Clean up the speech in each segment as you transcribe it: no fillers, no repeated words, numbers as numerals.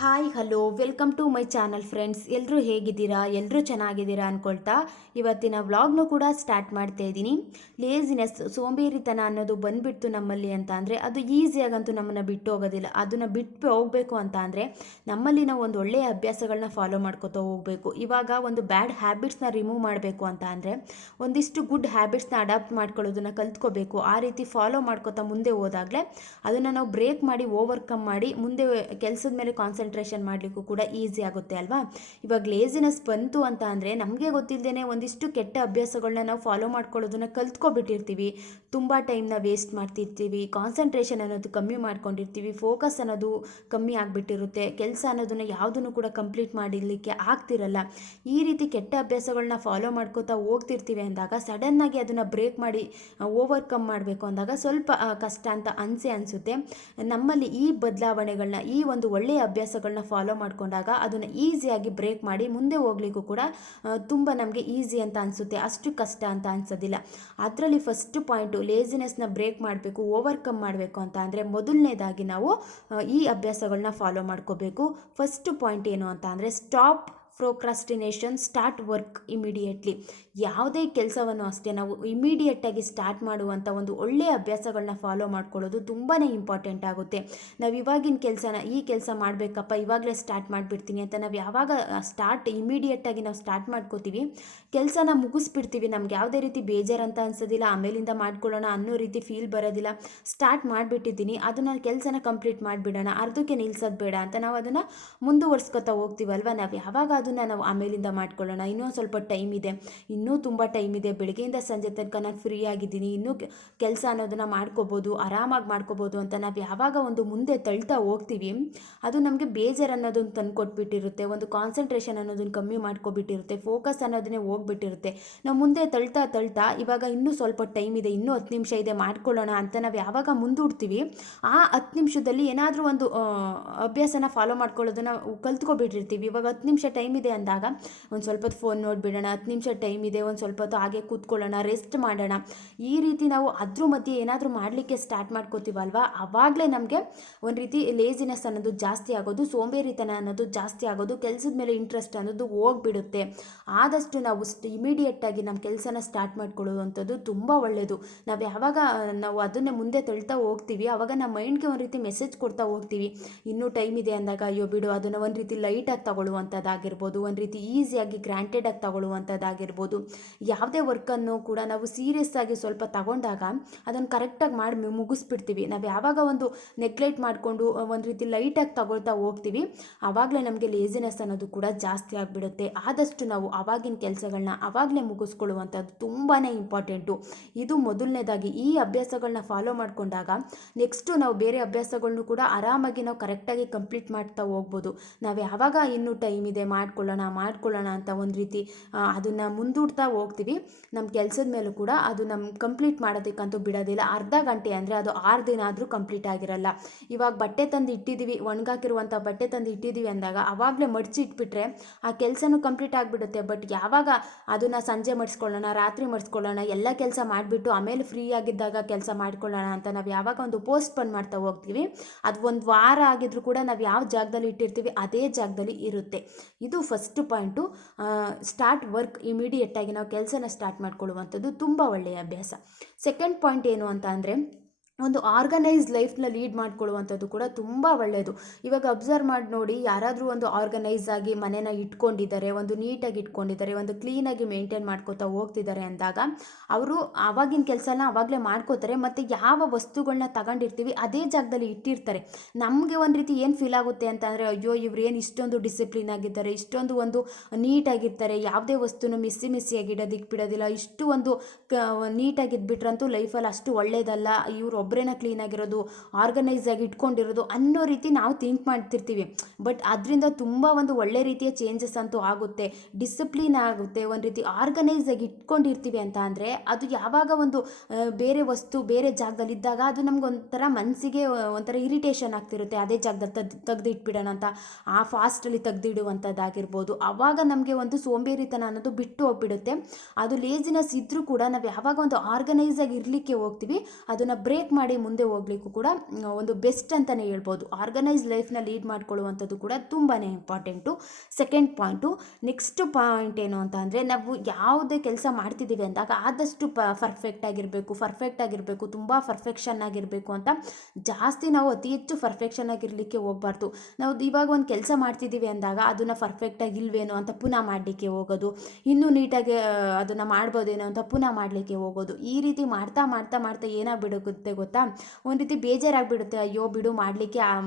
Hi hello welcome to my channel friends. ಎಲ್ಲರೂ ಹೇಗಿದ್ದೀರಾ? ಎಲ್ಲರೂ ಚೆನ್ನಾಗಿದ್ದೀರಾ ಅಂದ್ಕೊಳ್ತಾ ಇವತ್ತಿನ ವ್ಲಾಗ್ನು ಕೂಡ ಸ್ಟಾರ್ಟ್ ಮಾಡ್ತಾ ಇದ್ದೀನಿ. ಲೇಸಿನೆಸ್, ಸೋಂಬೇರಿತನ ಅನ್ನೋದು ಬಂದುಬಿಡ್ತು ನಮ್ಮಲ್ಲಿ ಅಂತ ಅಂದರೆ ಅದು ಈಸಿಯಾಗಂತೂ ನಮ್ಮನ್ನು ಬಿಟ್ಟು ಹೋಗೋದಿಲ್ಲ. ಅದನ್ನು ಬಿಟ್ಟು ಹೋಗಬೇಕು ಅಂತ ಅಂದರೆ ನಮ್ಮಲ್ಲಿ ನಾವು ಒಂದು ಒಳ್ಳೆಯ ಅಭ್ಯಾಸಗಳನ್ನ ಫಾಲೋ ಮಾಡ್ಕೋತಾ ಹೋಗಬೇಕು. ಇವಾಗ ಒಂದು ಬ್ಯಾಡ್ ಹ್ಯಾಬಿಟ್ಸ್ನ ರಿಮೂವ್ ಮಾಡಬೇಕು ಅಂತ ಅಂದರೆ ಒಂದಿಷ್ಟು ಗುಡ್ ಹ್ಯಾಬಿಟ್ಸ್ನ ಅಡಾಪ್ಟ್ ಮಾಡ್ಕೊಳ್ಳೋದನ್ನು ಕಲ್ತ್ಕೋಬೇಕು. ಆ ರೀತಿ ಫಾಲೋ ಮಾಡ್ಕೋತಾ ಮುಂದೆ ಹೋದಾಗಲೇ ಅದನ್ನು ನಾವು ಬ್ರೇಕ್ ಮಾಡಿ ಓವರ್ಕಮ್ ಮಾಡಿ ಮುಂದೆ ಕೆಲಸದ ಮೇಲೆ ಕಾನ್ಸಂಟ್ರೇಷನ್ ಮಾಡಲಿಕ್ಕೂ ಕೂಡ ಈಸಿ ಆಗುತ್ತೆ ಅಲ್ವಾ. ಇವಾಗ ಲೇಸಿನೆಸ್ ಬಂತು ಅಂತ ಅಂದರೆ ನಮಗೆ ಗೊತ್ತಿಲ್ಲದೇ ಒಂದಿಷ್ಟು ಕೆಟ್ಟ ಅಭ್ಯಾಸಗಳನ್ನ ನಾವು ಫಾಲೋ ಮಾಡ್ಕೊಳ್ಳೋದನ್ನ ಕಲ್ತ್ಕೊಬಿಟ್ಟಿರ್ತೀವಿ. ತುಂಬ ಟೈಮ್ನ ವೇಸ್ಟ್ ಮಾಡ್ತಿರ್ತೀವಿ, ಕಾನ್ಸಂಟ್ರೇಷನ್ ಅನ್ನೋದು ಕಮ್ಮಿ ಮಾಡ್ಕೊಂಡಿರ್ತೀವಿ, ಫೋಕಸ್ ಅನ್ನೋದು ಕಮ್ಮಿ ಆಗಿಬಿಟ್ಟಿರುತ್ತೆ, ಕೆಲಸ ಅನ್ನೋದನ್ನು ಯಾವುದನ್ನು ಕೂಡ ಕಂಪ್ಲೀಟ್ ಮಾಡಲಿಕ್ಕೆ ಆಗ್ತಿರಲ್ಲ. ಈ ರೀತಿ ಕೆಟ್ಟ ಅಭ್ಯಾಸಗಳನ್ನ ಫಾಲೋ ಮಾಡ್ಕೋತಾ ಹೋಗ್ತಿರ್ತೀವಿ ಅಂದಾಗ ಸಡನ್ನಾಗಿ ಅದನ್ನು ಬ್ರೇಕ್ ಮಾಡಿ ಓವರ್ಕಮ್ ಮಾಡಬೇಕು ಅಂದಾಗ ಸ್ವಲ್ಪ ಕಷ್ಟ ಅಂತ ಅನಿಸುತ್ತೆ. ನಮ್ಮಲ್ಲಿ ಈ ಬದಲಾವಣೆಗಳನ್ನ, ಈ ಒಂದು ಒಳ್ಳೆಯ ಅಭ್ಯಾಸಗಳನ್ನ ಫಾಲೋ ಮಾಡಿಕೊಂಡಾಗ ಅದನ್ನು ಈಸಿಯಾಗಿ ಬ್ರೇಕ್ ಮಾಡಿ ಮುಂದೆ ಹೋಗ್ಲಿಕ್ಕೂ ಕೂಡ ತುಂಬ ನಮಗೆ ಈಸಿ ಅಂತ ಅನಿಸುತ್ತೆ, ಅಷ್ಟು ಕಷ್ಟ ಅಂತ ಅನಿಸೋದಿಲ್ಲ. ಅದರಲ್ಲಿ ಫಸ್ಟ್ ಪಾಯಿಂಟು ಲೇಸಿನೆಸ್ನ ಬ್ರೇಕ್ ಮಾಡಬೇಕು, ಓವರ್ಕಮ್ ಮಾಡಬೇಕು ಅಂತ ಅಂದರೆ ಮೊದಲನೇದಾಗಿ ನಾವು ಈ ಅಭ್ಯಾಸಗಳನ್ನ ಫಾಲೋ ಮಾಡ್ಕೋಬೇಕು. ಫಸ್ಟ್ ಪಾಯಿಂಟ್ ಏನು ಅಂತ ಅಂದರೆ stop procrastination, start work immediately. ಯಾವುದೇ ಕೆಲಸವನ್ನು ಅಷ್ಟೇ ನಾವು ಇಮಿಡಿಯೇಟಾಗಿ ಸ್ಟಾರ್ಟ್ ಮಾಡುವಂಥ ಒಂದು ಒಳ್ಳೆಯ ಅಭ್ಯಾಸಗಳನ್ನ ಫಾಲೋ ಮಾಡ್ಕೊಳ್ಳೋದು ತುಂಬಾ ಇಂಪಾರ್ಟೆಂಟ್ ಆಗುತ್ತೆ. ನಾವು ಇವಾಗಿನ ಈ ಕೆಲಸ ಮಾಡಬೇಕಪ್ಪ, ಇವಾಗಲೇ ಸ್ಟಾರ್ಟ್ ಮಾಡಿಬಿಡ್ತೀನಿ ಅಂತ ನಾವು ಯಾವಾಗ ಇಮಿಡಿಯೇಟಾಗಿ ನಾವು ಸ್ಟಾರ್ಟ್ ಮಾಡ್ಕೋತೀವಿ, ಕೆಲಸನ ಮುಗಿಸ್ಬಿಡ್ತೀವಿ. ನಮ್ಗೆ ಯಾವುದೇ ರೀತಿ ಬೇಜಾರಂತ ಅನ್ಸೋದಿಲ್ಲ, ಆಮೇಲಿಂದ ಮಾಡ್ಕೊಳ್ಳೋಣ ಅನ್ನೋ ರೀತಿ ಫೀಲ್ ಬರೋದಿಲ್ಲ. ಸ್ಟಾರ್ಟ್ ಮಾಡಿಬಿಟ್ಟಿದ್ದೀನಿ, ಅದನ್ನು ಕೆಲಸನ ಕಂಪ್ಲೀಟ್ ಮಾಡಿಬಿಡೋಣ, ಅರ್ಧಕ್ಕೆ ನಿಲ್ಸೋದು ಬೇಡ ಅಂತ ನಾವು ಅದನ್ನು ಮುಂದುವರ್ಸ್ಕೊತಾ ಹೋಗ್ತೀವಲ್ವ. ನಾವು ಯಾವಾಗ ನಾವು ಆಮೇಲಿಂದ ಮಾಡ್ಕೊಳ್ಳೋಣ, ಇನ್ನೂ ಸ್ವಲ್ಪ ಟೈಮ್ ಇದೆ, ಇನ್ನೂ ತುಂಬ ಟೈಮ್ ಇದೆ, ಬೆಳಗ್ಗೆಯಿಂದ ಸಂಜೆ ತನಕ ನಾನು ಫ್ರೀ ಆಗಿದ್ದೀನಿ, ಇನ್ನೂ ಕೆಲಸ ಅನ್ನೋದನ್ನು ಮಾಡ್ಕೋಬೋದು, ಆರಾಮಾಗಿ ಮಾಡ್ಕೋಬೋದು ಅಂತ ನಾವು ಯಾವಾಗ ಒಂದು ಮುಂದೆ ತಳ್ತಾ ಹೋಗ್ತೀವಿ ಅದು ನಮಗೆ ಬೇಜಾರು ಅನ್ನೋದನ್ನು ತಂದುಕೊಟ್ಬಿಟ್ಟಿರುತ್ತೆ, ಒಂದು ಕಾನ್ಸಂಟ್ರೇಷನ್ ಅನ್ನೋದನ್ನು ಕಮ್ಮಿ ಮಾಡ್ಕೊಬಿಟ್ಟಿರುತ್ತೆ, ಫೋಕಸ್ ಅನ್ನೋದನ್ನೇ ಹೋಗ್ಬಿಟ್ಟಿರುತ್ತೆ. ನಾವು ಮುಂದೆ ತಳ್ತಾ ಇವಾಗ ಇನ್ನೂ ಸ್ವಲ್ಪ ಟೈಮ್ ಇದೆ, ಇನ್ನೂ 10 ನಿಮಿಷ ಇದೆ, ಮಾಡ್ಕೊಳ್ಳೋಣ ಅಂತ ನಾವು ಯಾವಾಗ ಮುಂದೂಡ್ತೀವಿ ಆ 10 ನಿಮಿಷದಲ್ಲಿ ಏನಾದರೂ ಒಂದು ಅಭ್ಯಾಸನ ಫಾಲೋ ಮಾಡ್ಕೊಳ್ಳೋದನ್ನು ಕಲ್ತ್ಕೊಬಿಟ್ಟಿರ್ತೀವಿ. ಇವಾಗ 10 ನಿಮಿಷ ಟೈಮ್ ಇದೆ ಅಂದಾಗ ಒಂದು ಸ್ವಲ್ಪ ಹೊತ್ತು ಫೋನ್ ನೋಡಿಬಿಡೋಣ, 10 ನಿಮಿಷ ಟೈಮ್ ಇದೆ, ಒಂದು ಸ್ವಲ್ಪ ಹೊತ್ತು ಹಾಗೆ ಕೂತ್ಕೊಳ್ಳೋಣ, ರೆಸ್ಟ್ ಮಾಡೋಣ. ಈ ರೀತಿ ನಾವು ಅದ್ರ ಮಧ್ಯೆ ಏನಾದರೂ ಮಾಡಲಿಕ್ಕೆ ಸ್ಟಾರ್ಟ್ ಮಾಡ್ಕೋತೀವಲ್ವ, ಆವಾಗಲೇ ನಮಗೆ ಒಂದು ರೀತಿ ಲೇಸಿನೆಸ್ ಅನ್ನೋದು ಜಾಸ್ತಿ ಆಗೋದು, ಸೋಂಬೇರಿತನ ಅನ್ನೋದು ಜಾಸ್ತಿ ಆಗೋದು, ಕೆಲಸದ ಮೇಲೆ ಇಂಟ್ರೆಸ್ಟ್ ಅನ್ನೋದು ಹೋಗ್ಬಿಡುತ್ತೆ. ಆದಷ್ಟು ನಾವು ಇಮಿಡಿಯೇಟಾಗಿ ನಮ್ಮ ಕೆಲಸನ ಸ್ಟಾರ್ಟ್ ಮಾಡ್ಕೊಳ್ಳೋದು ಅಂಥದ್ದು ತುಂಬ ಒಳ್ಳೆಯದು. ನಾವು ಯಾವಾಗ ನಾವು ಅದನ್ನೇ ಮುಂದೆ ತಳ್ತಾ ಹೋಗ್ತೀವಿ ಆವಾಗ ನಮ್ಮ ಮೈಂಡ್ಗೆ ಒಂದು ರೀತಿ ಮೆಸೇಜ್ ಕೊಡ್ತಾ ಹೋಗ್ತೀವಿ. ಇನ್ನೂ ಟೈಮ್ ಇದೆ ಅಂದಾಗ ಅಯ್ಯೋ ಬಿಡು, ಅದನ್ನು ಒಂದು ರೀತಿ ಲೈಟಾಗಿ ತಗೊಳ್ಳುವಂಥದ್ದಾಗಿರ್ಬೋದು, ಒಂದು ರೀತಿ ಈಸಿಯಾಗಿ ಗ್ರ್ಯಾಂಟೆಡಾಗಿ ತಗೊಳ್ಳುವಂಥದ್ದಾಗಿರ್ಬೋದು. ಯಾವುದೇ ವರ್ಕನ್ನು ಕೂಡ ನಾವು ಸೀರಿಯಸ್ ಆಗಿ ಸ್ವಲ್ಪ ತಗೊಂಡಾಗ ಅದನ್ನು ಕರೆಕ್ಟಾಗಿ ಮಾಡಿ ಮುಗಿಸ್ಬಿಡ್ತೀವಿ. ನಾವು ಯಾವಾಗ ಒಂದು ನೆಗ್ಲೆಕ್ಟ್ ಮಾಡಿಕೊಂಡು ಒಂದು ರೀತಿ ಲೈಟಾಗಿ ತಗೊಳ್ತಾ ಹೋಗ್ತೀವಿ ಆವಾಗಲೇ ನಮಗೆ ಲೇಸಿನೆಸ್ ಅನ್ನೋದು ಕೂಡ ಜಾಸ್ತಿ ಆಗಿಬಿಡುತ್ತೆ. ಆದಷ್ಟು ನಾವು ಆವಾಗಿನ ಕೆಲಸಗಳನ್ನ ಆವಾಗಲೇ ಮುಗಿಸ್ಕೊಳ್ಳುವಂಥದ್ದು ತುಂಬಾ ಇಂಪಾರ್ಟೆಂಟು. ಇದು ಮೊದಲನೇದಾಗಿ. ಈ ಅಭ್ಯಾಸಗಳನ್ನ ಫಾಲೋ ಮಾಡಿಕೊಂಡಾಗ ನೆಕ್ಸ್ಟು ನಾವು ಬೇರೆ ಅಭ್ಯಾಸಗಳನ್ನು ಕೂಡ ಆರಾಮಾಗಿ ನಾವು ಕರೆಕ್ಟಾಗಿ ಕಂಪ್ಲೀಟ್ ಮಾಡ್ತಾ ಹೋಗ್ಬೋದು. ನಾವು ಯಾವಾಗ ಇನ್ನೂ ಟೈಮ್ ಇದೆ, ಮಾಡ್ಕೊಳ್ಳೋಣ ಅಂತ ಒಂದು ರೀತಿ ಅದನ್ನು ಮುಂದೂಡ್ತಾ ಹೋಗ್ತೀವಿ, ನಮ್ಮ ಕೆಲಸದ ಮೇಲೂ ಕೂಡ ಅದು ಕಂಪ್ಲೀಟ್ ಮಾಡೋದಕ್ಕಂತೂ ಬಿಡೋದಿಲ್ಲ. ಅರ್ಧ ಗಂಟೆ ಅಂದರೆ ಅದು 6 ದಿನ ಆದರೂ ಕಂಪ್ಲೀಟ್ ಆಗಿರಲ್ಲ. ಇವಾಗ ಬಟ್ಟೆ ತಂದು ಇಟ್ಟಿದ್ದೀವಿ, ಒಣಗಾಕಿರುವಂಥ ಬಟ್ಟೆ ತಂದು ಇಟ್ಟಿದ್ದೀವಿ ಅಂದಾಗ ಆವಾಗಲೇ ಮಡಚಿ ಇಟ್ಬಿಟ್ರೆ ಆ ಕೆಲಸನೂ ಕಂಪ್ಲೀಟ್ ಆಗಿಬಿಡುತ್ತೆ. ಬಟ್ ಯಾವಾಗ ಅದನ್ನು ಸಂಜೆ ಮಡಿಸ್ಕೊಳ್ಳೋಣ, ರಾತ್ರಿ ಮಡಿಸ್ಕೊಳ್ಳೋಣ, ಎಲ್ಲ ಕೆಲಸ ಮಾಡಿಬಿಟ್ಟು ಆಮೇಲೆ ಫ್ರೀ ಆಗಿದ್ದಾಗ ಕೆಲಸ ಮಾಡ್ಕೊಳ್ಳೋಣ ಅಂತ ನಾವು ಯಾವಾಗ ಒಂದು ಪೋಸ್ಟ್ಪೋನ್ ಮಾಡ್ತಾ ಹೋಗ್ತೀವಿ, ಅದು ಒಂದು ವಾರ ಆಗಿದ್ರೂ ಕೂಡ ನಾವು ಯಾವ ಜಾಗದಲ್ಲಿ ಇಟ್ಟಿರ್ತೀವಿ ಅದೇ ಜಾಗದಲ್ಲಿ ಇರುತ್ತೆ. ಇದು ಫಸ್ಟ್ ಪಾಯಿಂಟು. ಸ್ಟಾರ್ಟ್ ವರ್ಕ್ ಇಮಿಡಿಯೇಟಾಗಿ ನಾವು ಕೆಲಸನ ಸ್ಟಾರ್ಟ್ ಮಾಡ್ಕೊಳ್ಳುವಂಥದ್ದು ತುಂಬ ಒಳ್ಳೆಯ ಅಭ್ಯಾಸ. ಸೆಕೆಂಡ್ ಪಾಯಿಂಟ್ ಏನು ಅಂತ ಅಂದರೆ ಒಂದು ಆರ್ಗನೈಸ್ ಲೈಫ್ನ ಲೀಡ್ ಮಾಡ್ಕೊಳ್ಳುವಂಥದ್ದು ಕೂಡ ತುಂಬ ಒಳ್ಳೆಯದು. ಇವಾಗ ಅಬ್ಸರ್ವ್ ಮಾಡಿ ನೋಡಿ, ಯಾರಾದರೂ ಒಂದು ಆರ್ಗನೈಸ್ ಆಗಿ ಮನೇನ ಇಟ್ಕೊಂಡಿದ್ದಾರೆ, ಒಂದು ನೀಟಾಗಿ ಇಟ್ಕೊಂಡಿದ್ದಾರೆ, ಒಂದು ಕ್ಲೀನಾಗಿ ಮೇಂಟೈನ್ ಮಾಡ್ಕೋತಾ ಹೋಗ್ತಿದ್ದಾರೆ ಅಂದಾಗ ಅವರು ಆವಾಗಿನ ಕೆಲಸನ ಆವಾಗಲೇ ಮಾಡ್ಕೋತಾರೆ. ಮತ್ತು ಯಾವ ವಸ್ತುಗಳನ್ನ ತಗೊಂಡಿರ್ತೀವಿ ಅದೇ ಜಾಗದಲ್ಲಿ ಇಟ್ಟಿರ್ತಾರೆ. ನಮಗೆ ಒಂದು ರೀತಿ ಏನು ಫೀಲ್ ಆಗುತ್ತೆ ಅಂತ ಅಂದರೆ ಅಯ್ಯೋ ಇವ್ರು ಏನು ಇಷ್ಟೊಂದು ಡಿಸಿಪ್ಲಿನ್ ಆಗಿದ್ದಾರೆ, ಇಷ್ಟೊಂದು ಒಂದು ನೀಟಾಗಿರ್ತಾರೆ, ಯಾವುದೇ ವಸ್ತುನ ಮಿಸ್ಸಿಯಾಗಿ ಇಡೋದಕ್ಕೆ ಬಿಡೋದಿಲ್ಲ, ಇಷ್ಟು ಒಂದು ನೀಟಾಗಿದ್ಬಿಟ್ರಂತೂ ಲೈಫಲ್ಲಿ ಅಷ್ಟು ಒಳ್ಳೆಯದಲ್ಲ, ಇವರು ಒಬ್ಬರೇನ ಕ್ಲೀನಾಗಿರೋದು, ಆರ್ಗನೈಸ್ ಆಗಿ ಇಟ್ಕೊಂಡಿರೋದು ಅನ್ನೋ ರೀತಿ ನಾವು ಥಿಂಕ್ ಮಾಡ್ತಿರ್ತೀವಿ. ಬಟ್ ಅದರಿಂದ ತುಂಬ ಒಂದು ಒಳ್ಳೆ ರೀತಿಯ ಚೇಂಜಸ್ ಅಂತೂ ಆಗುತ್ತೆ, ಡಿಸಿಪ್ಲಿನ್ ಆಗುತ್ತೆ. ಒಂದು ರೀತಿ ಆರ್ಗನೈಸ್ ಆಗಿ ಇಟ್ಕೊಂಡಿರ್ತೀವಿ ಅಂತ ಅಂದರೆ ಅದು ಯಾವಾಗ ಒಂದು ಬೇರೆ ವಸ್ತು ಬೇರೆ ಜಾಗದಲ್ಲಿ ಇದ್ದಾಗ ಅದು ನಮ್ಗೆ ಒಂಥರ ಮನಸ್ಸಿಗೆ ಒಂಥರ ಇರಿಟೇಷನ್ ಆಗ್ತಿರುತ್ತೆ. ಅದೇ ಜಾಗದಲ್ಲಿ ತೆಗೆದು ಇಟ್ಬಿಡೋಣ ಅಂತ ಆ ಫಾಸ್ಟಲ್ಲಿ ತೆಗೆದಿಡುವಂಥದ್ದಾಗಿರ್ಬೋದು. ಆವಾಗ ನಮಗೆ ಒಂದು ಸೋಂಬೇರಿತನ ಅನ್ನೋದು ಬಿಟ್ಟು ಹೋಗ್ಬಿಡುತ್ತೆ. ಅದು ಲೇಸಿನೆಸ್ ಇದ್ದರೂ ಕೂಡ ನಾವು ಯಾವಾಗ ಒಂದು ಆರ್ಗನೈಸ್ ಆಗಿ ಇರಲಿಕ್ಕೆ ಹೋಗ್ತೀವಿ ಅದನ್ನು ಬ್ರೇಕ್ ಮಾಡಿ ಮುಂದೆ ಹೋಗ್ಲಿಕ್ಕೂ ಕೂಡ ಒಂದು ಬೆಸ್ಟ್ ಅಂತಲೇ ಹೇಳ್ಬೋದು. ಆರ್ಗನೈಸ್ ಲೈಫ್ನ ಲೀಡ್ ಮಾಡ್ಕೊಳ್ಳುವಂಥದ್ದು ಕೂಡ ತುಂಬಾ important. Second point, next point ಏನು ಅಂತ ಅಂದರೆ, ನಾವು ಯಾವುದೇ ಕೆಲಸ ಮಾಡ್ತಿದ್ದೀವಿ ಅಂದಾಗ ಆದಷ್ಟು ಪರ್ಫೆಕ್ಟ್ ಆಗಿರಬೇಕು, ತುಂಬ ಪರ್ಫೆಕ್ಷನ್ ಆಗಿರಬೇಕು ಅಂತ ಜಾಸ್ತಿ ನಾವು ಅತಿ ಹೆಚ್ಚು ಪರ್ಫೆಕ್ಷನ್ ಆಗಿರಲಿಕ್ಕೆ ಹೋಗಬಾರ್ದು. ನಾವು ಇವಾಗ ಒಂದು ಕೆಲಸ ಮಾಡ್ತಿದ್ದೀವಿ ಅಂದಾಗ ಅದನ್ನು ಪರ್ಫೆಕ್ಟಾಗಿ ಇಲ್ವೇನೋ ಅಂತ ಪುನಃ ಮಾಡಲಿಕ್ಕೆ ಹೋಗೋದು, ಇನ್ನೂ ನೀಟಾಗಿ ಅದನ್ನು ಮಾಡ್ಬೋದೇನೋ ಅಂತ ಪುನಃ ಮಾಡಲಿಕ್ಕೆ ಹೋಗೋದು. ಈ ರೀತಿ ಮಾಡ್ತಾ ಮಾಡ್ತಾ ಮಾಡ್ತಾ ಏನಾಗ್ಬಿಡುತ್ತೆ ಗೊತ್ತಾ, ಒಂದು ರೀತಿ ಬೇಜಾರಾಗಿಬಿಡುತ್ತೆ. ಅಯ್ಯೋ ಬಿಡು,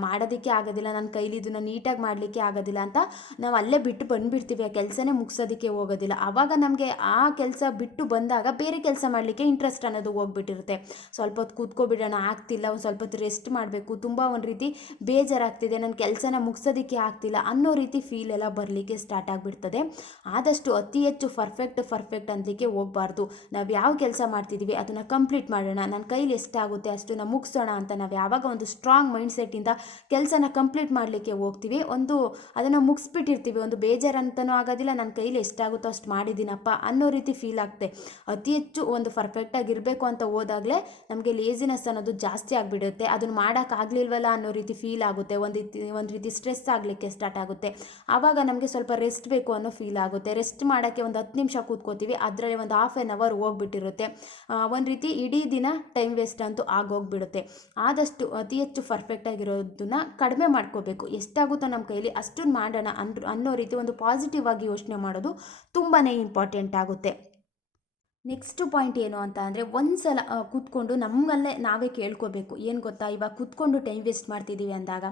ಮಾಡೋದಕ್ಕೆ ಆಗೋದಿಲ್ಲ, ನನ್ನ ಕೈಲಿ ಇದನ್ನು ನೀಟಾಗಿ ಮಾಡಲಿಕ್ಕೆ ಆಗೋದಿಲ್ಲ ಅಂತ ನಾವು ಅಲ್ಲೇ ಬಿಟ್ಟು ಬಂದುಬಿಡ್ತೀವಿ. ಆ ಕೆಲಸನೇ ಮುಗಿಸೋದಕ್ಕೆ ಹೋಗೋದಿಲ್ಲ. ಆವಾಗ ನಮಗೆ ಆ ಕೆಲಸ ಬಿಟ್ಟು ಬಂದಾಗ ಬೇರೆ ಕೆಲಸ ಮಾಡಲಿಕ್ಕೆ ಇಂಟ್ರೆಸ್ಟ್ ಅನ್ನೋದು ಹೋಗ್ಬಿಟ್ಟಿರುತ್ತೆ. ಸ್ವಲ್ಪ ಹೊತ್ತು ಕೂತ್ಕೊಬಿಡೋಣ, ಆಗ್ತಿಲ್ಲ, ಒಂದು ಸ್ವಲ್ಪ ಹೊತ್ತು ರೆಸ್ಟ್ ಮಾಡಬೇಕು, ತುಂಬ ಒಂದು ರೀತಿ ಬೇಜಾರಾಗ್ತಿದೆ, ನನ್ನ ಕೆಲಸನ ಮುಗಿಸೋದಕ್ಕೆ ಆಗ್ತಿಲ್ಲ ಅನ್ನೋ ರೀತಿ ಫೀಲ್ ಎಲ್ಲ ಬರಲಿಕ್ಕೆ ಸ್ಟಾರ್ಟ್ ಆಗಿಬಿಡ್ತದೆ. ಆದಷ್ಟು ಅತಿ ಹೆಚ್ಚು ಪರ್ಫೆಕ್ಟ್ ಅನ್ನಲಿಕ್ಕೆ ಹೋಗಬಾರ್ದು. ನಾವು ಯಾವ ಕೆಲಸ ಮಾಡ್ತಿದ್ದೀವಿ ಅದನ್ನು ಕಂಪ್ಲೀಟ್ ಮಾಡೋಣ, ನನ್ನ ಕೈಲಿ ಎಷ್ಟಾಗುತ್ತೆ ಅಷ್ಟನ್ನು ಮುಗಿಸೋಣ ಅಂತ ನಾವು ಯಾವಾಗ ಒಂದು ಸ್ಟ್ರಾಂಗ್ ಮೈಂಡ್ಸೆಟ್ಟಿಂದ ಕೆಲಸನ ಕಂಪ್ಲೀಟ್ ಮಾಡಲಿಕ್ಕೆ ಹೋಗ್ತೀವಿ, ಅದನ್ನು ಮುಗಿಸ್ಬಿಟ್ಟಿರ್ತೀವಿ, ಒಂದು ಬೇಜಾರಂತನೂ ಆಗೋದಿಲ್ಲ, ನನ್ನ ಕೈಲಿ ಎಷ್ಟಾಗುತ್ತೋ ಅಷ್ಟು ಮಾಡಿದ್ದೀನಪ್ಪ ಅನ್ನೋ ರೀತಿ ಫೀಲ್ ಆಗುತ್ತೆ. ಅತಿ ಹೆಚ್ಚು ಒಂದು ಪರ್ಫೆಕ್ಟಾಗಿರಬೇಕು ಅಂತ ಹೋದಾಗಲೇ ನಮಗೆ ಲೇಸಿನೆಸ್ ಅನ್ನೋದು ಜಾಸ್ತಿ ಆಗಿಬಿಡುತ್ತೆ. ಅದನ್ನು ಮಾಡೋಕ್ಕಾಗಲಿಲ್ವಲ್ಲ ಅನ್ನೋ ರೀತಿ ಫೀಲ್ ಆಗುತ್ತೆ. ಒಂದು ರೀತಿ ಸ್ಟ್ರೆಸ್ ಆಗಲಿಕ್ಕೆ ಸ್ಟಾರ್ಟ್ ಆಗುತ್ತೆ. ಆವಾಗ ನಮಗೆ ಸ್ವಲ್ಪ ರೆಸ್ಟ್ ಬೇಕು ಅನ್ನೋ ಫೀಲ್ ಆಗುತ್ತೆ. ರೆಸ್ಟ್ ಮಾಡೋಕ್ಕೆ ಒಂದು 10 ನಿಮಿಷ ಕೂತ್ಕೋತೀವಿ, ಅದರಲ್ಲಿ ಒಂದು ಹಾಫ್ ಆನ್ ಅವರ್ ಹೋಗ್ಬಿಟ್ಟಿರುತ್ತೆ. ಒಂದು ರೀತಿ ಇಡೀ ದಿನ ಟೈಮ್ ವೇಸ್ಟ್ ಅಂತೂ ಆಗೋಗ್ಬಿಡುತ್ತೆ. ಆದಷ್ಟು ಅತಿ ಹೆಚ್ಚು ಪರ್ಫೆಕ್ಟಾಗಿರೋದನ್ನ ಕಡಿಮೆ ಮಾಡ್ಕೋಬೇಕು. ಎಷ್ಟಾಗುತ್ತೋ ನಮ್ಮ ಕೈಲಿ ಅಷ್ಟನ್ನು ಮಾಡೋಣ ಅನ್ನೋ ರೀತಿ ಒಂದು ಪಾಸಿಟಿವ್ ಆಗಿ ಯೋಚನೆ ಮಾಡೋದು ತುಂಬಾ ಇಂಪಾರ್ಟೆಂಟ್ ಆಗುತ್ತೆ. ನೆಕ್ಸ್ಟ್ ಪಾಯಿಂಟ್ ಏನು ಅಂತ ಅಂದರೆ, ಒಂದು ಸಲ ಕೂತ್ಕೊಂಡು ನಮ್ಮಲ್ಲೇ ನಾವೇ ಕೇಳ್ಕೋಬೇಕು. ಏನು ಗೊತ್ತಾ, ಇವಾಗ ಕೂತ್ಕೊಂಡು ಟೈಮ್ ವೇಸ್ಟ್ ಮಾಡ್ತಿದ್ದೀವಿ ಅಂದಾಗ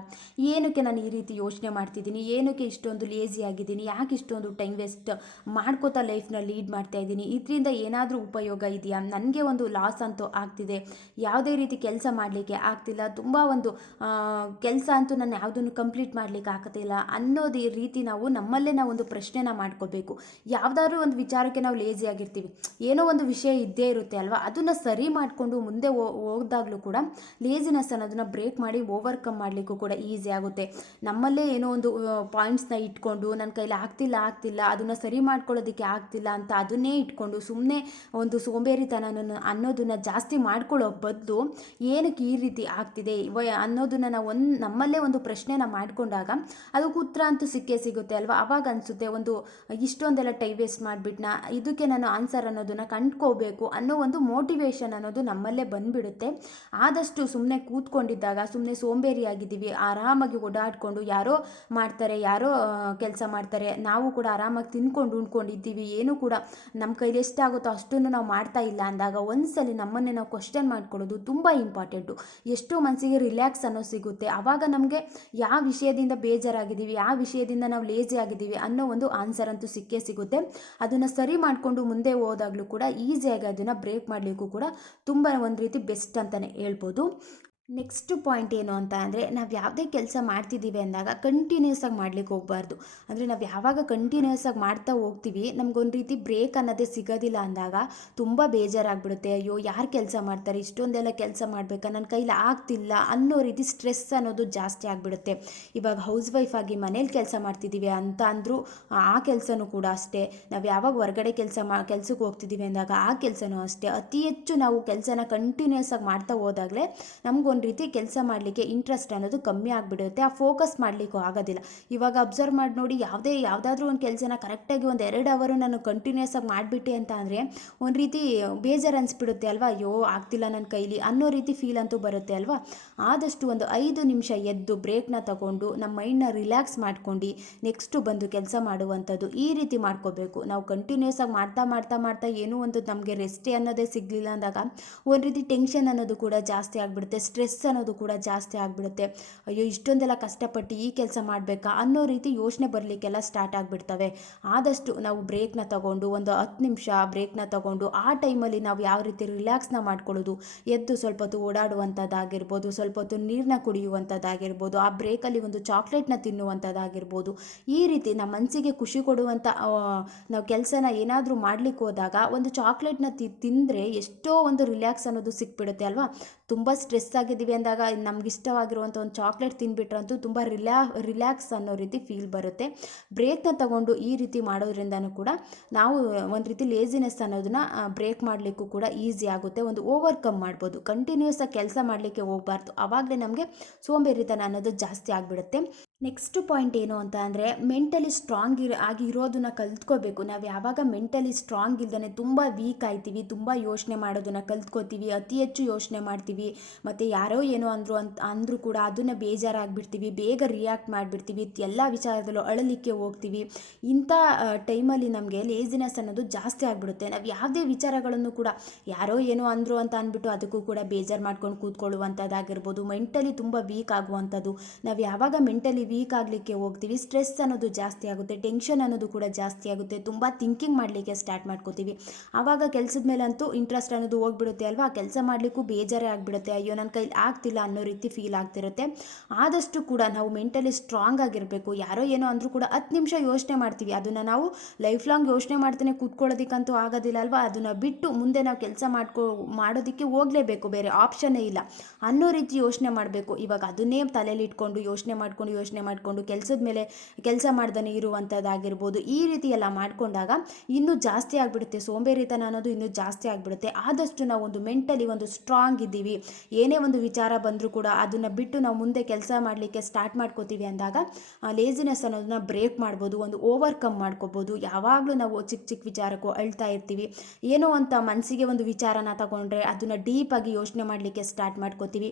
ಏನಕ್ಕೆ ನಾನು ಈ ರೀತಿ ಯೋಚನೆ ಮಾಡ್ತಿದ್ದೀನಿ, ಏನಕ್ಕೆ ಇಷ್ಟೊಂದು ಲೇಸಿ ಆಗಿದ್ದೀನಿ, ಯಾಕೆ ಇಷ್ಟೊಂದು ಟೈಮ್ ವೇಸ್ಟ್ ಮಾಡ್ಕೋತಾ ಲೈಫ್ನ ಲೀಡ್ ಮಾಡ್ತಾ ಇದ್ದೀನಿ, ಇದರಿಂದ ಏನಾದರೂ ಉಪಯೋಗ ಇದೆಯಾ, ನನಗೆ ಒಂದು ಲಾಸ್ ಅಂತೂ ಆಗ್ತಿದೆ, ಯಾವುದೇ ರೀತಿ ಕೆಲಸ ಮಾಡಲಿಕ್ಕೆ ಆಗ್ತಿಲ್ಲ, ತುಂಬ ಒಂದು ಕೆಲಸ ಅಂತೂ ನಾನು ಯಾವುದನ್ನು ಕಂಪ್ಲೀಟ್ ಮಾಡಲಿಕ್ಕೆ ಆಗ್ತಿಲ್ಲ ಅನ್ನೋದು ರೀತಿ ನಾವು ನಮ್ಮಲ್ಲೇ ನಾವು ಒಂದು ಪ್ರಶ್ನೆನ ಮಾಡ್ಕೋಬೇಕು. ಯಾವುದಾದ್ರೂ ಒಂದು ವಿಚಾರಕ್ಕೆ ನಾವು ಲೇಸಿ ಆಗಿರ್ತೀವಿ, ಏನೋ ಒಂದು ವಿಷಯ ಇದ್ದೇ ಇರುತ್ತೆ ಅಲ್ವಾ, ಅದನ್ನು ಸರಿ ಮಾಡಿಕೊಂಡು ಮುಂದೆ ಹೋದಾಗಲೂ ಕೂಡ ಲೇಸಿನೆಸ್ ಅನ್ನೋದನ್ನ ಬ್ರೇಕ್ ಮಾಡಿ ಓವರ್ಕಮ್ ಮಾಡಲಿಕ್ಕೂ ಕೂಡ ಈಸಿ ಆಗುತ್ತೆ. ನಮ್ಮಲ್ಲೇ ಏನೋ ಒಂದು ಪಾಯಿಂಟ್ಸ್ನ ಇಟ್ಕೊಂಡು ನನ್ನ ಕೈಲಿ ಆಗ್ತಿಲ್ಲ ಅದನ್ನು ಸರಿ ಮಾಡ್ಕೊಳ್ಳೋದಕ್ಕೆ ಆಗ್ತಿಲ್ಲ ಅಂತ ಅದನ್ನೇ ಇಟ್ಕೊಂಡು ಸುಮ್ಮನೆ ಒಂದು ಸೋಂಬೇರಿತನ ಅನ್ನೋದನ್ನು ಜಾಸ್ತಿ ಮಾಡ್ಕೊಳ್ಳೋ ಬದಲು ಏನಕ್ಕೆ ಈ ರೀತಿ ಆಗ್ತಿದೆ ಅನ್ನೋದನ್ನು ನಾವು ನಮ್ಮಲ್ಲೇ ಒಂದು ಪ್ರಶ್ನೆನ ಮಾಡಿಕೊಂಡಾಗ ಅದಕ್ಕೆ ಉತ್ತರ ಅಂತೂ ಸಿಗುತ್ತೆ ಅಲ್ವಾ. ಅವಾಗ ಅನಿಸುತ್ತೆ, ಒಂದು ಇಷ್ಟೊಂದೆಲ್ಲ ಟೈಮ್ ವೇಸ್ಟ್ ಮಾಡಿಬಿಟ್ನಾ, ಇದಕ್ಕೆ ನಾನು ಆನ್ಸರ್ ಅನ್ನೋದನ್ನು ಕಂಡ್ಕೋಬೇಕು ಅನ್ನೋ ಒಂದು ಮೋಟಿವೇಶನ್ ಅನ್ನೋದು ನಮ್ಮಲ್ಲೇ ಬಂದುಬಿಡುತ್ತೆ. ಆದಷ್ಟು ಸುಮ್ಮನೆ ಕೂತ್ಕೊಂಡಿದ್ದಾಗ, ಸುಮ್ಮನೆ ಸೋಂಬೇರಿಯಾಗಿದ್ದೀವಿ, ಆರಾಮಾಗಿ ಓಡಾಡಿಕೊಂಡು ಯಾರೋ ಮಾಡ್ತಾರೆ, ಯಾರೋ ಕೆಲಸ ಮಾಡ್ತಾರೆ, ನಾವು ಕೂಡ ಆರಾಮಾಗಿ ತಿಂದ್ಕೊಂಡು ಉಣ್ಕೊಂಡಿದ್ದೀವಿ, ಏನೂ ಕೂಡ ನಮ್ಮ ಕೈಲಿ ಎಷ್ಟಾಗುತ್ತೋ ಅಷ್ಟನ್ನು ನಾವು ಮಾಡ್ತಾ ಇಲ್ಲ ಅಂದಾಗ ಒಂದ್ಸಲಿ ನಮ್ಮನ್ನೇ ನಾವು ಕ್ವಶನ್ ಮಾಡ್ಕೊಳ್ಳೋದು ತುಂಬ ಇಂಪಾರ್ಟೆಂಟು. ಎಷ್ಟೋ ಮನಸ್ಸಿಗೆ ರಿಲ್ಯಾಕ್ಸ್ ಅನ್ನೋ ಸಿಗುತ್ತೆ. ಆವಾಗ ನಮಗೆ ಯಾವ ವಿಷಯದಿಂದ ಬೇಜಾರಾಗಿದ್ದೀವಿ, ಯಾವ ವಿಷಯದಿಂದ ನಾವು ಲೇಜಿ ಆಗಿದ್ದೀವಿ ಅನ್ನೋ ಒಂದು ಆನ್ಸರ್ ಅಂತೂ ಸಿಗುತ್ತೆ. ಅದನ್ನು ಸರಿ ಮಾಡಿಕೊಂಡು ಮುಂದೆ ಹೋದಾಗಲೂ ಕೂಡ ಈಸಿಯಾಗಿ ಅದನ್ನು ಬ್ರೇಕ್ ಮಾಡಲಿಕ್ಕೂ ಕೂಡ ತುಂಬ ಒಂದು ರೀತಿ ಬೆಸ್ಟ್ ಅಂತಲೇ ಹೇಳ್ಬೋದು. ನೆಕ್ಸ್ಟ್ ಪಾಯಿಂಟ್ ಏನು ಅಂತ ಅಂದರೆ, ನಾವು ಯಾವುದೇ ಕೆಲಸ ಮಾಡ್ತಿದ್ದೀವಿ ಅಂದಾಗ ಕಂಟಿನ್ಯೂಸ್ ಆಗಿ ಮಾಡ್ಲಿಕ್ಕೆ ಹೋಗಬಾರ್ದು. ಅಂದರೆ ನಾವು ಯಾವಾಗ ಕಂಟಿನ್ಯೂಸ್ ಆಗಿ ಮಾಡ್ತಾ ಹೋಗ್ತೀವಿ, ನಮಗೊಂದು ರೀತಿ ಬ್ರೇಕ್ ಅನ್ನೋದೇ ಸಿಗೋದಿಲ್ಲ ಅಂದಾಗ ತುಂಬ ಬೇಜಾರಾಗ್ಬಿಡುತ್ತೆ. ಅಯ್ಯೋ ಯಾರು ಕೆಲಸ ಮಾಡ್ತಾರೆ, ಇಷ್ಟೊಂದೆಲ್ಲ ಕೆಲಸ ಮಾಡಬೇಕಾ, ನನ್ನ ಕೈಲಿ ಆಗ್ತಿಲ್ಲ ಅನ್ನೋ ರೀತಿ ಸ್ಟ್ರೆಸ್ ಅನ್ನೋದು ಜಾಸ್ತಿ ಆಗಿಬಿಡುತ್ತೆ. ಇವಾಗ ಹೌಸ್ ವೈಫ್ ಆಗಿ ಮನೇಲಿ ಕೆಲಸ ಮಾಡ್ತಿದ್ದೀವಿ ಅಂತ ಅಂದರೂ ಆ ಕೆಲಸನೂ ಕೂಡ ಅಷ್ಟೇ. ನಾವು ಯಾವಾಗ ಹೊರಗಡೆ ಕೆಲಸಕ್ಕೆ ಹೋಗ್ತಿದ್ದೀವಿ ಅಂದಾಗ ಆ ಕೆಲಸನೂ ಅಷ್ಟೇ. ಅತಿ ಹೆಚ್ಚು ನಾವು ಕೆಲಸನ ಕಂಟಿನ್ಯೂಸ್ ಆಗಿ ಮಾಡ್ತಾ ಹೋದಾಗಲೇ ನಮಗೊಂದು ರೀತಿ ಕೆಲಸ ಮಾಡಲಿಕ್ಕೆ ಇಂಟ್ರೆಸ್ಟ್ ಅನ್ನೋದು ಕಮ್ಮಿ ಆಗಿಬಿಡುತ್ತೆ. ಆ ಫೋಕಸ್ ಮಾಡಲಿಕ್ಕೂ ಆಗೋದಿಲ್ಲ. ಇವಾಗ ಅಬ್ಸರ್ವ್ ಮಾಡಿ ನೋಡಿ, ಯಾವುದಾದ್ರೂ ಒಂದು ಕೆಲಸನ ಕರೆಕ್ಟಾಗಿ ಒಂದು 2 ಅವರು ನಾನು ಕಂಟಿನ್ಯೂಸ್ ಆಗಿ ಮಾಡಿಬಿಟ್ಟೆ ಅಂತ ಅಂದರೆ ಒಂದು ರೀತಿ ಬೇಜಾರು ಅನಿಸ್ಬಿಡುತ್ತೆ ಅಲ್ವಾ. ಅಯ್ಯೋ ಆಗ್ತಿಲ್ಲ ನನ್ನ ಕೈಲಿ ಅನ್ನೋ ರೀತಿ ಫೀಲ್ ಅಂತೂ ಬರುತ್ತೆ ಅಲ್ವಾ. ಆದಷ್ಟು ಒಂದು 5 ನಿಮಿಷ ಎದ್ದು ಬ್ರೇಕ್ನ ತಗೊಂಡು ನಮ್ಮ ಮೈಂಡ್ನ ರಿಲ್ಯಾಕ್ಸ್ ಮಾಡ್ಕೊಂಡು ನೆಕ್ಸ್ಟು ಬಂದು ಕೆಲಸ ಮಾಡುವಂಥದ್ದು, ಈ ರೀತಿ ಮಾಡ್ಕೋಬೇಕು. ನಾವು ಕಂಟಿನ್ಯೂಸ್ ಆಗಿ ಮಾಡ್ತಾ ಏನೋ ಒಂದು ನಮಗೆ ರೆಸ್ಟೇ ಅನ್ನೋದೇ ಸಿಗಲಿಲ್ಲ ಅಂದಾಗ ಒಂದು ರೀತಿ ಟೆನ್ಷನ್ ಅನ್ನೋದು ಕೂಡ ಜಾಸ್ತಿ ಆಗಿಬಿಡುತ್ತೆ, ಸ್ಟ್ರೆಸ್ ಅನ್ನೋದು ಕೂಡ ಜಾಸ್ತಿ ಆಗಿಬಿಡುತ್ತೆ. ಅಯ್ಯೋ ಇಷ್ಟೊಂದೆಲ್ಲ ಕಷ್ಟಪಟ್ಟು ಈ ಕೆಲಸ ಮಾಡಬೇಕಾ ಅನ್ನೋ ರೀತಿ ಯೋಚನೆ ಬರಲಿಕ್ಕೆಲ್ಲ ಸ್ಟಾರ್ಟ್ ಆಗಿಬಿಡ್ತವೆ. ಆದಷ್ಟು ನಾವು ಬ್ರೇಕ್ನ ತಗೊಂಡು ಒಂದು 10 ನಿಮಿಷ ಬ್ರೇಕ್ನ ತಗೊಂಡು ಆ ಟೈಮಲ್ಲಿ ನಾವು ಯಾವ ರೀತಿ ರಿಲ್ಯಾಕ್ಸ್ನ ಮಾಡ್ಕೊಳ್ಳೋದು, ಎದ್ದು ಸ್ವಲ್ಪ ಹೊತ್ತು ಓಡಾಡುವಂಥದ್ದಾಗಿರ್ಬೋದು, ಸ್ವಲ್ಪ ಹೊತ್ತು ನೀರನ್ನ ಕುಡಿಯುವಂಥದ್ದಾಗಿರ್ಬೋದು, ಆ ಬ್ರೇಕಲ್ಲಿ ಒಂದು ಚಾಕ್ಲೇಟ್ನ ತಿನ್ನುವಂಥದ್ದಾಗಿರ್ಬೋದು, ಈ ರೀತಿ ನಮ್ಮ ಮನಸ್ಸಿಗೆ ಖುಷಿ ಕೊಡುವಂಥ ನಾವು ಕೆಲಸನ ಏನಾದರೂ ಮಾಡ್ಲಿಕ್ಕೆ ಹೋದಾಗ ಒಂದು ಚಾಕ್ಲೇಟ್ನ ತಿಂದರೆ ಎಷ್ಟೋ ಒಂದು ರಿಲ್ಯಾಕ್ಸ್ ಅನ್ನೋದು ಸಿಕ್ಬಿಡುತ್ತೆ ಅಲ್ವಾ. ತುಂಬ ಸ್ಟ್ರೆಸ್ ಆಗಿದ್ದೀವಿ ಅಂದಾಗ ನಮ್ಗೆ ಇಷ್ಟವಾಗಿರುವಂಥ ಒಂದು ಚಾಕ್ಲೇಟ್ ತಿಂದುಬಿಟ್ರಂತೂ ತುಂಬ ರಿಲ್ಯಾಕ್ಸ್ ಅನ್ನೋ ರೀತಿ ಫೀಲ್ ಬರುತ್ತೆ. ಬ್ರೇಕ್ನ ತಗೊಂಡು ಈ ರೀತಿ ಮಾಡೋದ್ರಿಂದನೂ ಕೂಡ ನಾವು ಒಂದು ರೀತಿ ಲೇಸಿನೆಸ್ ಅನ್ನೋದನ್ನ ಬ್ರೇಕ್ ಮಾಡಲಿಕ್ಕೂ ಕೂಡ ಈಸಿ ಆಗುತ್ತೆ, ಒಂದು ಓವರ್ಕಮ್ ಮಾಡ್ಬೋದು. ಕಂಟಿನ್ಯೂಸ್ ಆಗಿ ಕೆಲಸ ಮಾಡಲಿಕ್ಕೆ ಹೋಗಬಾರ್ದು, ಆವಾಗಲೇ ನಮಗೆ ಸೋಂಬೇರಿತನ ಅನ್ನೋದು ಜಾಸ್ತಿ ಆಗಿಬಿಡುತ್ತೆ. ನೆಕ್ಸ್ಟ್ ಪಾಯಿಂಟ್ ಏನು ಅಂತ ಅಂದರೆ ಮೆಂಟಲಿ ಸ್ಟ್ರಾಂಗ್ ಆಗಿರೋದನ್ನ ಕಲ್ತ್ಕೋಬೇಕು. ನಾವು ಯಾವಾಗ ಮೆಂಟಲಿ ಸ್ಟ್ರಾಂಗ್ ಇಲ್ದೇ ತುಂಬ ವೀಕ್ ಆಯ್ತೀವಿ, ತುಂಬ ಯೋಚನೆ ಮಾಡೋದನ್ನು ಕಲ್ತ್ಕೋತೀವಿ, ಅತಿ ಹೆಚ್ಚು ಯೋಚನೆ ಮಾಡ್ತೀವಿ, ಮತ್ತು ಯಾರೋ ಏನೋ ಅಂದರೂ ಕೂಡ ಅದನ್ನು ಬೇಜಾರಾಗಿಬಿಡ್ತೀವಿ, ಬೇಗ ರಿಯಾಕ್ಟ್ ಮಾಡಿಬಿಡ್ತೀವಿ, ಎಲ್ಲ ವಿಚಾರದಲ್ಲೂ ಅಳಲಿಕ್ಕೆ ಹೋಗ್ತೀವಿ. ಇಂಥ ಟೈಮಲ್ಲಿ ನಮಗೆ ಲೇಸಿನೆಸ್ ಅನ್ನೋದು ಜಾಸ್ತಿ ಆಗಿಬಿಡುತ್ತೆ. ನಾವು ಯಾವುದೇ ವಿಚಾರಗಳನ್ನು ಕೂಡ ಯಾರೋ ಏನೋ ಅಂದರು ಅಂತ ಅಂದ್ಬಿಟ್ಟು ಅದಕ್ಕೂ ಕೂಡ ಬೇಜಾರು ಮಾಡ್ಕೊಂಡು ಕೂತ್ಕೊಳ್ಳುವಂಥದ್ದಾಗಿರ್ಬೋದು, ಮೆಂಟಲಿ ತುಂಬ ವೀಕ್ ಆಗುವಂಥದ್ದು. ನಾವು ಯಾವಾಗ ಮೆಂಟಲಿ ವೀಕ್ ಆಗಲಿಕ್ಕೆ ಹೋಗ್ತೀವಿ, ಸ್ಟ್ರೆಸ್ ಅನ್ನೋದು ಜಾಸ್ತಿ ಆಗುತ್ತೆ, ಟೆನ್ಷನ್ ಅನ್ನೋದು ಕೂಡ ಜಾಸ್ತಿ ಆಗುತ್ತೆ, ತುಂಬ ಥಿಂಕಿಂಗ್ ಮಾಡಲಿಕ್ಕೆ ಸ್ಟಾರ್ಟ್ ಮಾಡ್ಕೋತೀವಿ. ಆವಾಗ ಕೆಲಸದ ಮೇಲಂತೂ ಇಂಟ್ರೆಸ್ಟ್ ಅನ್ನೋದು ಹೋಗ್ಬಿಡುತ್ತೆ ಅಲ್ವಾ, ಕೆಲಸ ಮಾಡಲಿಕ್ಕೂ ಬೇಜಾರೇ ಆಗಿಬಿಡುತ್ತೆ, ಅಯ್ಯೋ ನನ್ನ ಕೈಲಿ ಆಗ್ತಿಲ್ಲ ಅನ್ನೋ ರೀತಿ ಫೀಲ್ ಆಗ್ತಿರುತ್ತೆ. ಆದಷ್ಟು ಕೂಡ ನಾವು ಮೆಂಟಲಿ ಸ್ಟ್ರಾಂಗ್ ಆಗಿರಬೇಕು. ಯಾರೋ ಏನೋ ಅಂದರೂ ಕೂಡ 10 ನಿಮಿಷ ಯೋಚನೆ ಮಾಡ್ತೀವಿ, ಅದನ್ನು ನಾವು ಲೈಫ್ ಲಾಂಗ್ ಯೋಚನೆ ಮಾಡ್ತಾನೆ ಕೂತ್ಕೊಳ್ಳೋದಕ್ಕಂತೂ ಆಗೋದಿಲ್ಲ ಅಲ್ವಾ, ಅದನ್ನು ಬಿಟ್ಟು ಮುಂದೆ ನಾವು ಕೆಲಸ ಮಾಡೋದಕ್ಕೆ ಹೋಗಲೇಬೇಕು, ಬೇರೆ ಆಪ್ಷನ್ನೇ ಇಲ್ಲ ಅನ್ನೋ ರೀತಿ ಯೋಚನೆ ಮಾಡಬೇಕು. ಇವಾಗ ಅದನ್ನೇ ತಲೆಯಲ್ಲಿ ಇಟ್ಕೊಂಡು ಯೋಚನೆ ಮಾಡಿಕೊಂಡು ಕೆಲಸದ ಮೇಲೆ ಕೆಲಸ ಮಾಡ್ದೇ ಇರುವಂಥದ್ದಾಗಿರ್ಬೋದು, ಈ ರೀತಿ ಎಲ್ಲ ಮಾಡಿಕೊಂಡಾಗ ಇನ್ನೂ ಜಾಸ್ತಿ ಆಗಿಬಿಡುತ್ತೆ, ಸೋಂಬೇರಿತನ ಅನ್ನೋದು ಇನ್ನೂ ಜಾಸ್ತಿ ಆಗಿಬಿಡುತ್ತೆ. ಆದಷ್ಟು ನಾವು ಒಂದು ಮೆಂಟಲಿ ಒಂದು ಸ್ಟ್ರಾಂಗ್ ಇದ್ದೀವಿ, ಏನೇ ಒಂದು ವಿಚಾರ ಬಂದರೂ ಕೂಡ ಅದನ್ನು ಬಿಟ್ಟು ನಾವು ಮುಂದೆ ಕೆಲಸ ಮಾಡಲಿಕ್ಕೆ ಸ್ಟಾರ್ಟ್ ಮಾಡ್ಕೋತೀವಿ ಅಂದಾಗ ಲೇಸಿನೆಸ್ ಅನ್ನೋದನ್ನ ಬ್ರೇಕ್ ಮಾಡ್ಬೋದು, ಒಂದು ಓವರ್ಕಮ್ ಮಾಡ್ಕೋಬೋದು. ಯಾವಾಗಲೂ ನಾವು ಚಿಕ್ಕ ಚಿಕ್ಕ ವಿಚಾರಕ್ಕೂ ಅಳ್ತಾ ಇರ್ತೀವಿ, ಏನೋ ಅಂತ ಮನಸ್ಸಿಗೆ ಒಂದು ವಿಚಾರನ ತಗೊಂಡ್ರೆ ಅದನ್ನು ಡೀಪಾಗಿ ಯೋಚನೆ ಮಾಡಲಿಕ್ಕೆ ಸ್ಟಾರ್ಟ್ ಮಾಡ್ಕೋತೀವಿ.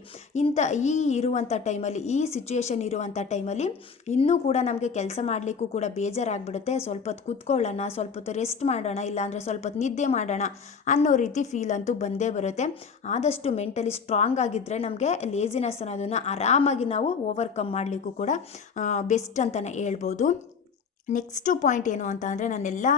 ಇರುವಂಥ ಟೈಮಲ್ಲಿ, ಈ ಸಿಚುವೇಶನ್ ಇರುವಂಥ ಟೈಮಲ್ಲಿ ಇನ್ನೂ ಕೂಡ ನಮಗೆ ಕೆಲಸ ಮಾಡಲಿಕ್ಕೂ ಕೂಡ ಬೇಜಾರಾಗ್ಬಿಡುತ್ತೆ. ಸ್ವಲ್ಪ ಹೊತ್ತು ಕೂತ್ಕೊಳ್ಳೋಣ, ಸ್ವಲ್ಪ ಹೊತ್ತು ರೆಸ್ಟ್ ಮಾಡೋಣ, ಇಲ್ಲಾಂದರೆ ಸ್ವಲ್ಪ ಹೊತ್ತು ನಿದ್ದೆ ಮಾಡೋಣ ಅನ್ನೋ ರೀತಿ ಫೀಲ್ ಅಂತೂ ಬಂದೇ ಬರುತ್ತೆ. ಆದಷ್ಟು ಮೆಂಟಲಿ ಸ್ಟ್ರಾಂಗ್ ಆಗಿದ್ದರೆ ನಮಗೆ ಲೇಸಿನೆಸ್ ಅನ್ನೋದನ್ನು ಆರಾಮಾಗಿ ನಾವು ಓವರ್ಕಮ್ ಮಾಡಲಿಕ್ಕೂ ಕೂಡ ಬೆಸ್ಟ್ ಅಂತಲೇ ಹೇಳ್ಬೋದು. ನೆಕ್ಸ್ಟು ಪಾಯಿಂಟ್ ಏನು ಅಂತ ಅಂದರೆ, ನಾನೆಲ್ಲ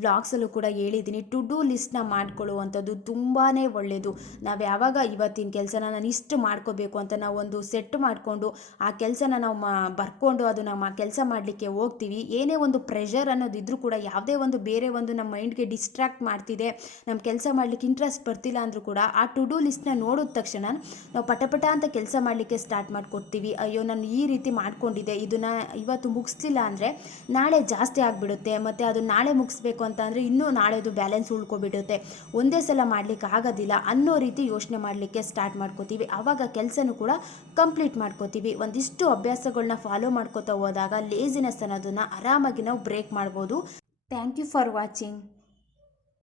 ವ್ಲಾಗ್ಸಲ್ಲೂ ಕೂಡ ಹೇಳಿದ್ದೀನಿ, ಟು ಡೂ ಲಿಸ್ಟ್ನ ಮಾಡ್ಕೊಳ್ಳುವಂಥದ್ದು ತುಂಬಾ ಒಳ್ಳೆಯದು. ನಾವು ಯಾವಾಗ ಇವತ್ತಿನ ಕೆಲಸನ ನಾನು ಇಷ್ಟು ಮಾಡ್ಕೋಬೇಕು ಅಂತ ನಾವು ಒಂದು ಸೆಟ್ ಮಾಡಿಕೊಂಡು ಆ ಕೆಲಸನ ನಾವು ಬರ್ಕೊಂಡು ಅದು ನಮ್ಮ ಕೆಲಸ ಮಾಡಲಿಕ್ಕೆ ಹೋಗ್ತೀವಿ, ಏನೇ ಒಂದು ಪ್ರೆಷರ್ ಅನ್ನೋದಿದ್ರೂ ಕೂಡ, ಯಾವುದೇ ಒಂದು ಬೇರೆ ಒಂದು ನಮ್ಮ ಮೈಂಡ್ಗೆ ಡಿಸ್ಟ್ರಾಕ್ಟ್ ಮಾಡ್ತಿದೆ, ನಮ್ಮ ಕೆಲಸ ಮಾಡಲಿಕ್ಕೆ ಇಂಟ್ರೆಸ್ಟ್ ಬರ್ತಿಲ್ಲ ಅಂದರೂ ಕೂಡ ಆ ಟು ಡೂ ಲಿಸ್ಟ್ನ ನೋಡಿದ ತಕ್ಷಣ ನಾವು ಪಟಪಟ ಅಂತ ಕೆಲಸ ಮಾಡಲಿಕ್ಕೆ ಸ್ಟಾರ್ಟ್ ಮಾಡಿಕೊಡ್ತೀವಿ. ಅಯ್ಯೋ ನಾನು ಈ ರೀತಿ ಮಾಡ್ಕೊಂಡಿದ್ದೆ, ಇದನ್ನು ಇವತ್ತು ಮುಗಿಸ್ಲಿಲ್ಲ ಅಂದರೆ ನಾಳೆ ಜಾಸ್ತಿ ಆಗಿಬಿಡುತ್ತೆ, ಮತ್ತು ಅದು ನಾಳೆ ಮುಗಿಸ್ಬೇಕು ಅಂತ ಅಂದರೆ ಇನ್ನೂ ನಾಳೆದು ಬ್ಯಾಲೆನ್ಸ್ ಉಳ್ಕೊಬಿಡುತ್ತೆ, ಒಂದೇ ಸಲ ಮಾಡಲಿಕ್ಕೆ ಆಗೋದಿಲ್ಲ ಅನ್ನೋ ರೀತಿ ಯೋಚನೆ ಮಾಡಲಿಕ್ಕೆ ಸ್ಟಾರ್ಟ್ ಮಾಡ್ಕೋತೀವಿ. ಆವಾಗ ಕೆಲಸನೂ ಕೂಡ ಕಂಪ್ಲೀಟ್ ಮಾಡ್ಕೋತೀವಿ. ಒಂದಿಷ್ಟು ಅಭ್ಯಾಸಗಳನ್ನ ಫಾಲೋ ಮಾಡ್ಕೋತಾ ಹೋದಾಗ ಲೇಸಿನೆಸ್ ಅನ್ನೋದನ್ನು ಆರಾಮಾಗಿ ನಾವು ಬ್ರೇಕ್ ಮಾಡ್ಬೋದು. Thank you for watching.